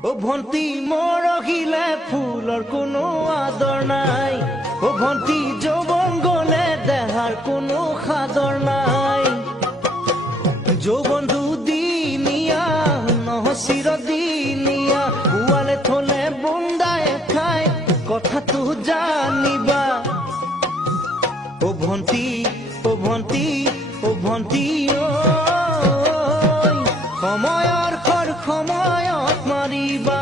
ও ভন্টি মৰহিলে ফুলৰ কোনো আদৰ নাই ও ভন্টি যৌৱন গলে দেহাৰ কোনো সাদৰ নাই যৌৱন দুদিনীয়া নহ চিৰদিনীয়া পোৱালে থলে বুন্দাই খাই কথাটো জানিবা ও ভন্টি ও ভন্টি ও ভন্টি ঐ সময়ৰ খৰ সময়ত মাৰিবা